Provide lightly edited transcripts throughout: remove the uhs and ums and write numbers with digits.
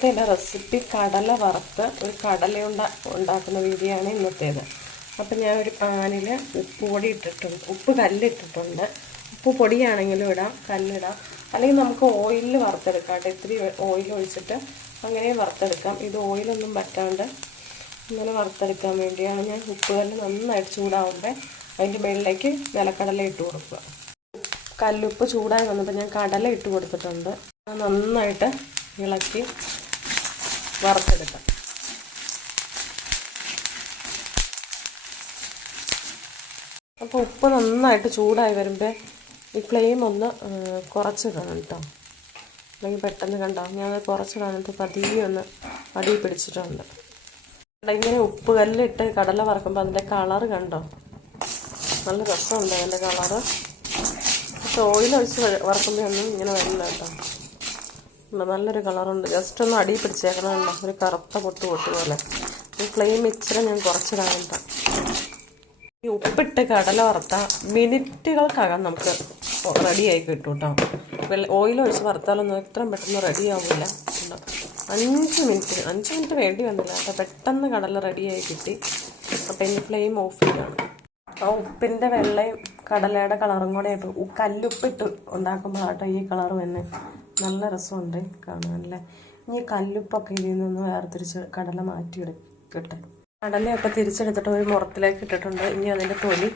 ഇന്നത്തെ റെസിപ്പി കടല വറുത്ത് ഒരു ഉണ്ടാക്കുന്ന വീഡിയോ ആണ് ഇന്നത്തേത്. അപ്പം ഞാൻ ഒരു പാനിൽ ഉപ്പ് കല്ലിട്ടിട്ടുണ്ട്. ഉപ്പ് പൊടിയാണെങ്കിലും ഇടാം, കല്ലിടാം, അല്ലെങ്കിൽ നമുക്ക് ഓയിലിൽ വറുത്തെടുക്കാം കേട്ടോ. ഇത്തിരി ഓയിൽ ഒഴിച്ചിട്ട് അങ്ങനെ വറുത്തെടുക്കാം. ഇത് ഓയിലൊന്നും പറ്റാണ്ട് ഇങ്ങനെ വറുത്തെടുക്കാൻ വേണ്ടിയാണ് ഞാൻ ഉപ്പ് കല്ല് നന്നായിട്ട് ചൂടാവുമ്പോൾ അതിൻ്റെ മുകളിലേക്ക് നിലക്കടല ഇട്ട് കൊടുക്കുക. കല്ലുപ്പ് ചൂടായി വന്നപ്പോൾ ഞാൻ കടല ഇട്ട് കൊടുത്തിട്ടുണ്ട്. നന്നായിട്ട് ഇളക്കി വറുത്തെടുക്കാം. അപ്പോൾ ഉപ്പ് നന്നായിട്ട് ചൂടായി വരുമ്പോൾ ഈ ഫ്ലെയിം ഒന്ന് കുറച്ച് കാണും കേട്ടോ, അല്ലെങ്കിൽ പെട്ടെന്ന് കണ്ടോ ഞാൻ കുറച്ച് കാണിട്ട് പതിയെ ഒന്ന് അടി പിടിച്ചിട്ടുണ്ട്. ഇങ്ങനെ ഉപ്പ് കല്ലിട്ട് കടല വറക്കുമ്പോൾ അതിൻ്റെ കളറ് കണ്ടോ, നല്ല രസമുണ്ട് അതിൻ്റെ കളറ്. പക്ഷെ ഓയിലൊഴിച്ച് വറക്കുമ്പോൾ ഒന്നും ഇങ്ങനെ വരില്ല കേട്ടോ. നല്ലൊരു കളറുണ്ട്. ജസ്റ്റ് ഒന്ന് അടി പിടിച്ചേക്കണമല്ലോ, ഒരു കറുത്ത പൊട്ട് പോലെ. ഈ ഫ്ലെയിം ഇച്ചിരി ഞാൻ കുറച്ചിടാൻ കേട്ടോ. ഈ ഉപ്പിട്ട് കടല വറുത്താൽ മിനിറ്റുകൾക്കകം നമുക്ക് റെഡിയായി കിട്ടും കേട്ടോ. ഓയിൽ ഒഴിച്ച് വറുത്താലൊന്നും ഇത്രയും പെട്ടെന്ന് റെഡിയാവില്ല. 5 മിനിറ്റ് വേണ്ടി വന്നില്ല കേട്ടോ, പെട്ടെന്ന് കടല റെഡിയായി കിട്ടി. അപ്പം ഇനി ഫ്ലെയിം ഓഫ് ചെയ്യാണ്. ആ ഉപ്പിൻ്റെ വെള്ളയും കടലയുടെ കളറും കൂടെ ആയിട്ട് കല്ലുപ്പിട്ട് ഉണ്ടാക്കുമ്പോഴാട്ടോ ഈ കളർ തന്നെ നല്ല രസമുണ്ട് കാണാനല്ലേ. ഇനി കല്ലുപ്പൊക്കെ ഇതിൽ നിന്ന് വേർതിരിച്ച് കടല മാറ്റിയെടുക്കട്ടെ. കടലയൊക്കെ തിരിച്ചെടുത്തിട്ട് ഒരു മുറത്തിലേക്ക് ഇട്ടിട്ടുണ്ട്. ഇനി അതിൻ്റെ തൊലി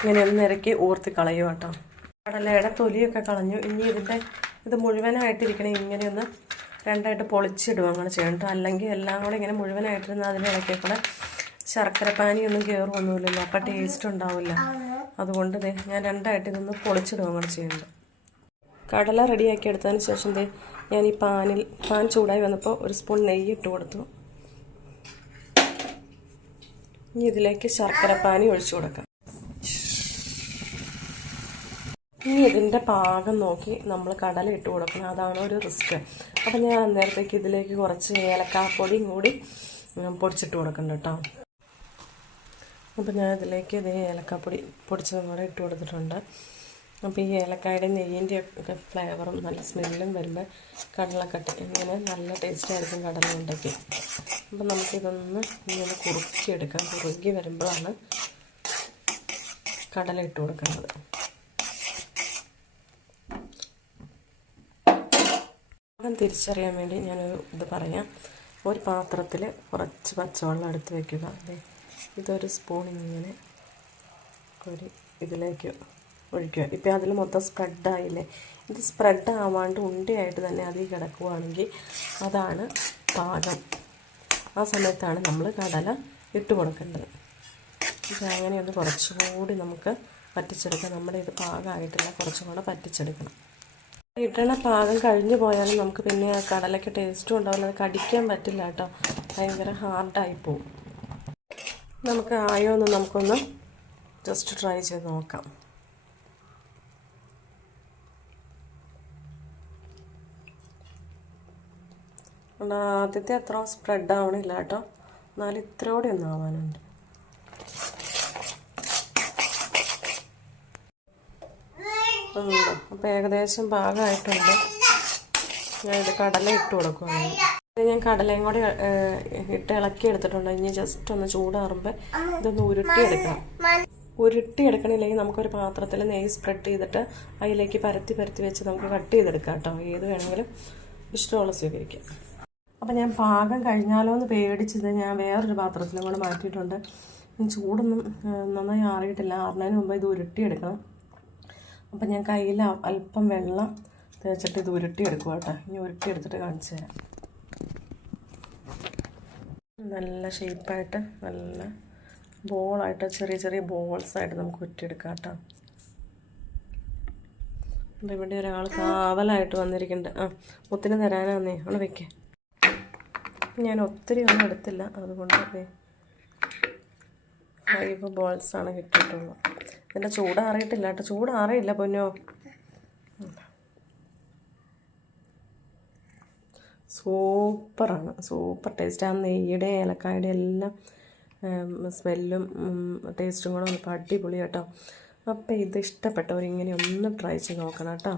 ഇങ്ങനെ ഒന്ന് ഇറക്കി ഊർത്തി കളയും കേട്ടോ. കടലയുടെ തൊലിയൊക്കെ കളഞ്ഞു. ഇനി ഇത് മുഴുവനായിട്ടിരിക്കണേ ഇങ്ങനെയൊന്ന് രണ്ടായിട്ട് പൊളിച്ചിടുക അങ്ങനെ ചെയ്യണം കേട്ടോ. അല്ലെങ്കിൽ എല്ലാം കൂടെ ഇങ്ങനെ മുഴുവനായിട്ടിരുന്ന് അതിൻ്റെ ഇടയ്ക്ക് കൂടെ ശർക്കരപ്പാനിയൊന്നും കയറുമൊന്നുമില്ലല്ലോ, അപ്പം ടേസ്റ്റ് ഉണ്ടാവില്ല. അതുകൊണ്ട് ഞാൻ രണ്ടായിട്ട് ഇതൊന്ന് പൊളിച്ചിടുക അങ്ങനെ ചെയ്യുന്നുണ്ട്. കടല റെഡിയാക്കി എടുത്തതിന് ശേഷം ഞാൻ ഈ പാൻ ചൂടായി വന്നപ്പോൾ ഒരു സ്പൂൺ നെയ്യ് ഇട്ട് കൊടുത്തു. ഇനി ഇതിലേക്ക് ശർക്കരപ്പാനി ഒഴിച്ചു കൊടുക്കാം. ഇനി ഇതിൻ്റെ പാകം നോക്കി നമ്മൾ കടല ഇട്ട് കൊടുക്കണം, അതാണ് ഒരു റിസ്ക്. അപ്പം ഞാൻ അന്നേരത്തേക്ക് ഇതിലേക്ക് കുറച്ച് ഏലക്കാപ്പൊടിയും കൂടി പൊടിച്ചിട്ട് കൊടുക്കുന്നുണ്ട് കേട്ടോ. അപ്പം ഞാൻ ഇതിലേക്ക് ഏലക്കാപ്പൊടി പൊടിച്ചതും കൂടെ ഇട്ട് കൊടുത്തിട്ടുണ്ട്. അപ്പോൾ ഈ ഏലക്കായുടെ നെയ്യിൻ്റെ ഒക്കെ ഫ്ലേവറും നല്ല സ്മെല്ലും വരുമ്പോൾ കടലക്കട്ടി ഇങ്ങനെ നല്ല ടേസ്റ്റായിരിക്കും കടല ഉണ്ടാക്കി. അപ്പം നമുക്കിതൊന്ന് ഇങ്ങനെ കുറുക്കിയെടുക്കാം. കുറുക്കി വരുമ്പോഴാണ് കടല ഇട്ട് കൊടുക്കുന്നത്. പാകം തിരിച്ചറിയാൻ വേണ്ടി ഞാനൊരു ഇത് പറയാം. ഒരു പാത്രത്തിൽ കുറച്ച് പച്ചവെള്ളം എടുത്ത് വയ്ക്കുക. ഇതൊരു സ്പൂൺ ഇങ്ങനെ ഇതിലേക്ക് ഒഴിക്കുക. ഇപ്പം അതിൽ മൊത്തം സ്പ്രെഡായില്ലേ. ഇത് സ്പ്രെഡ് ആവാണ്ട് ഉണ്ടയായിട്ട് തന്നെ അതിൽ കിടക്കുകയാണെങ്കിൽ അതാണ് പാകം. ആ സമയത്താണ് നമ്മൾ കടല ഇട്ട് കൊടുക്കേണ്ടത്. ഇത് അങ്ങനെയൊന്ന് കുറച്ചുകൂടി നമുക്ക് പറ്റിച്ചെടുക്കാം. നമ്മുടെ ഇത് പാകമായിട്ടില്ല, കുറച്ചും കൂടെ പറ്റിച്ചെടുക്കണം. ഇടണ പാകം കഴിഞ്ഞു പോയാലും നമുക്ക് പിന്നെ ആ കടലയ്ക്ക് ടേസ്റ്റും ഉണ്ടാവില്ല, അത് കടിക്കാൻ പറ്റില്ല കേട്ടോ, ഭയങ്കര ഹാർഡായി പോവും. നമുക്ക് ആയോ എന്ന് നമുക്കൊന്ന് ജസ്റ്റ് ട്രൈ ചെയ്ത് നോക്കാം. ആദ്യത്തെ അത്ര സ്പ്രെഡ് ആവണില്ല കേട്ടോ, എന്നാലും ഇത്ര കൂടി ഒന്നും ആവാനുണ്ട്. അപ്പോൾ ഏകദേശം പാകമായിട്ടുണ്ട്. ഞാനിത് കടല ഇട്ട് കൊടുക്കുകയാണ്. ഞാൻ കടലയും കൂടി ഇട്ട് ഇളക്കി എടുത്തിട്ടുണ്ട്. ഇനി ജസ്റ്റ് ഒന്ന് ചൂടാറുമ്പോൾ ഇതൊന്ന് ഉരുട്ടിയെടുക്കണില്ലെങ്കിൽ നമുക്കൊരു പാത്രത്തിൽ നെയ്യ് സ്പ്രെഡ് ചെയ്തിട്ട് അതിലേക്ക് പരത്തി വെച്ച് നമുക്ക് കട്ട് ചെയ്തെടുക്കാം കേട്ടോ. ഏത് വേണമെങ്കിലും ഇഷ്ടമുള്ള സ്വീകരിക്കാം. അപ്പം ഞാൻ പാകം കഴിഞ്ഞാലോ എന്ന് പേടിച്ചത് ഞാൻ വേറൊരു പാത്രത്തിലും കൂടെ മാറ്റിയിട്ടുണ്ട്. ചൂടൊന്നും നന്നായി ആറിയിട്ടില്ല. ആറുന്നതിന് മുമ്പ് ഇത് ഉരുട്ടിയെടുക്കണം. അപ്പം ഞാൻ കയ്യിൽ അല്പം വെള്ളം തേച്ചിട്ട് ഇത് ഉരുട്ടിയെടുക്കുക കേട്ടോ. ഇനി ഉരുട്ടിയെടുത്തിട്ട് കാണിച്ചു തരാം. നല്ല ഷേപ്പായിട്ട് നല്ല ബോളായിട്ട് ചെറിയ ബോൾസായിട്ട് നമുക്ക് ഉരുട്ടിയെടുക്കാം കേട്ടോ. അപ്പം ഇവിടെ ഒരാൾ കാവലായിട്ട് വന്നിരിക്കുന്നുണ്ട്. മുത്തിന് തരാനാന്നേ, അവിടെ വയ്ക്കേ. ഞാൻ ഒത്തിരി ഒന്നും എടുത്തില്ല, അതുകൊണ്ട് 5 ബോൾസാണ് കിട്ടിയിട്ടുള്ളൂ. ഇതിൻ്റെ ചൂടാറിയിട്ടില്ല കേട്ടോ, ചൂടാറിയില്ല പൊന്നോ. സൂപ്പറാണ്, സൂപ്പർ ടേസ്റ്റ്. ആ നെയ്യുടെ ഏലക്കായുടെ എല്ലാം സ്മെല്ലും ടേസ്റ്റും കൂടെ ഒന്ന് അടിപൊളി കേട്ടോ. അപ്പോൾ ഇത് ഇഷ്ടപ്പെട്ടവർ ഇങ്ങനെ ഒന്ന് ട്രൈ ചെയ്ത് നോക്കണം കേട്ടോ.